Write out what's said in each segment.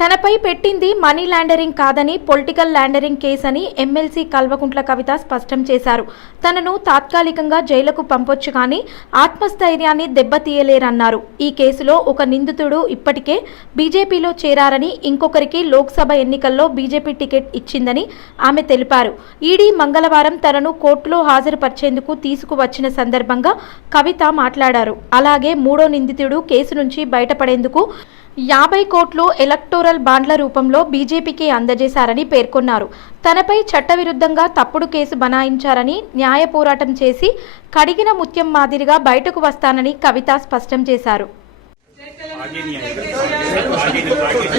తనపై పెట్టింది money laundering కాదని పొలిటికల్ లాండరింగ్ కేసని ఎమ్మెల్సీ కల్వకుంట్ల కవిత స్పష్టం చేశారు. తనను తాత్కాలికంగా జైలుకు పంపొచ్చు కానీ ఆత్మస్థైర్యాన్ని దెబ్బతీయలేరన్నారు. ఈ కేసులో ఒక నిందితుడు ఇప్పటికే బీజేపీలో చేరారని ఇంకొకరికి లోక్సభ ఎన్నికల్లో బీజేపీ టికెట్ ఇచ్చిందని ఆమె తెలిపారు. ఈడీ మంగళవారం తనను కోర్టులో హాజరుపరిచేందుకు తీసుకువచ్చిన సందర్భంగా కవిత మాట్లాడారు. అలాగే మూడో నిందితుడు కేసు నుంచి బయటపడేందుకు యాభై కోట్లు ఎలక్టోరల్ బాండ్ల రూపంలో బీజేపీకి అందజేశారని పేర్కొన్నారు. తనపై చట్టవిరుద్ధంగా తప్పుడు కేసు బనాయించారని న్యాయ పోరాటం చేసి కడిగిన ముత్యం మాదిరిగా బయటకు వస్తానని కవిత స్పష్టం చేశారు.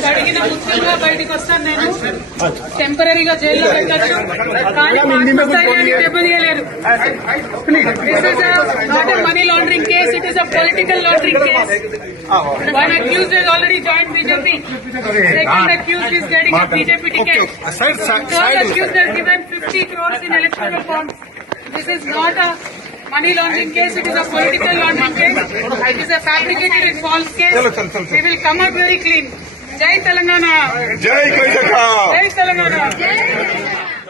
అడిగిన ముఖ్యంగా బయటకు వస్తాను నేను టెంపరీగా జైల్లో పెట్టచ్చు కానీ ఆత్మస్థైర్యాన్ని దెబ్బతీయలేరు this is not a money laundering case it is a political laundering case one accused has already joined BJP. Second accused is getting a BJP ticket. Side, side, Third side. accused has given 50 crores in electoral money laundering case, it is a political laundering case, it is a fabricated and false case. We will come up very clean. Jai Telangana! Jai Kolkata! Jai Telangana! Jai Telangana!